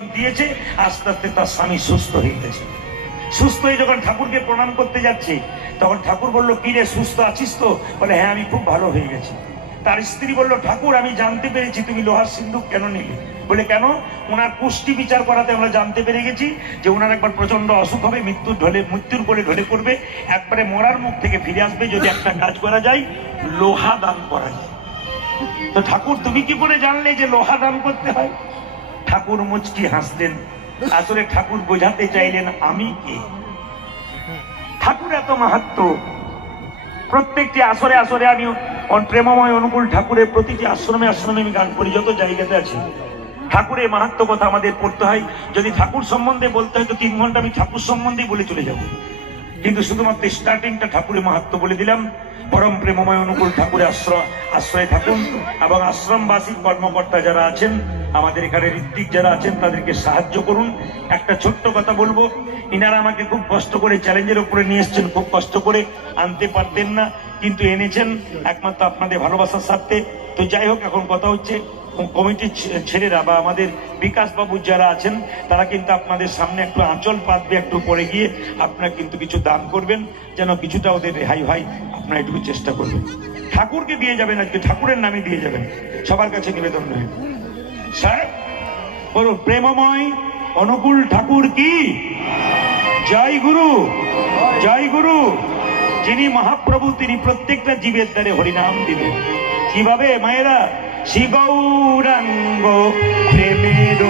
দিয়েছে, আস্তে আস্তে তার স্বামী সুস্থ হয়ে গেছে। সুস্থ হয়ে যখন ঠাকুরকে প্রণাম করতে যাচ্ছে, তখন ঠাকুর বলল, কি রে, সুস্থ আছিস তো? বলে, হ্যাঁ, আমি খুব ভালো হয়ে গেছি। তার স্ত্রী বলল, ঠাকুর, আমি জানতে পেরেছি তুমি লোহার সিন্ধুক কেন নিলে। বলে, কেন? ওনার পুষ্টি বিচার করাতে আমরা জানতে পেরে গেছি যে ওনার একবার প্রচন্ড অসুখ হবে, মৃত্যুর কোলে ঢলে পড়বে, একবারে মরার মুখ থেকে ফিরে আসবে, যদি একটা কাজ করা যায়, লোহা দান করা যায়। তো ঠাকুর, তুমি কি করে জানলে যে লোহা দান করতে হয়? ঠাকুর মুচকি হাসলেন। আসলে ঠাকুর বোঝাতে চাইলেন আমি কে। ঠাকুর এত মাহাত্ম্য। প্রত্যেকটি আসরে আসরে আমি প্রেমময় অনুকূল ঠাকুরের প্রতিটি আশ্রমে আশ্রমে আমি গান করি, যত জায়গাতে আছি। ঠাকুরের মাহাত্ম্য কথা আমাদের পড়তে হয়। যদি ঠাকুর সম্বন্ধে বলতে হয় তো 3 ঘন্টা আমি ঠাকুর সম্বন্ধেই বলে চলে যাব, কিন্তু শুধুমাত্র স্টার্টিংটা ঠাকুরের মাহাত্ম্য বলে দিলাম। পরম প্রেমময় অনুকূল ঠাকুরের আশ্রয়ে থাকুন, এবং আশ্রমবাসী কর্মকর্তা যারা আছেন, আমাদের এখানে ঋত্বিক যারা আছেন, তাদেরকে সাহায্য করুন। একটা ছোট্ট কথা বলবো, ইনারা আমাকে খুব কষ্ট করে চ্যালেঞ্জের উপরে নিয়ে এসছেন, খুব কষ্ট করে, আনতে পারতেন না, কিন্তু এনেছেন একমাত্র আপনাদের ভালোবাসার স্বার্থে। তো যাই হোক, এখন কথা হচ্ছে কমিটির ছেলেরা বা আমাদের বিকাশ বাবু যারা আছেন, তারা কিন্তু আপনাদের সামনে একটু আঁচল পাতবে, একটু পরে গিয়ে আপনারা কিন্তু কিছু দান করবেন, যেন কিছুটা ওদের রেহাই হয়। আপনারা একটু চেষ্টা করবেন। ঠাকুরকে দিয়ে যাবেন, আজকে ঠাকুরের নামে দিয়ে যাবেন। সবার কাছে নিবেদন নয় স্যার, বলুন, প্রেমময় অনুকূল ঠাকুর কি জয় গুরু, জয় গুরু। যিনি মহাপ্রভু, তিনি প্রত্যেকটা জীবের দ্বারে হরিনাম দিবেন। কিভাবে মায়েরা? শ্রী গৌরাঙ্গ প্রেমের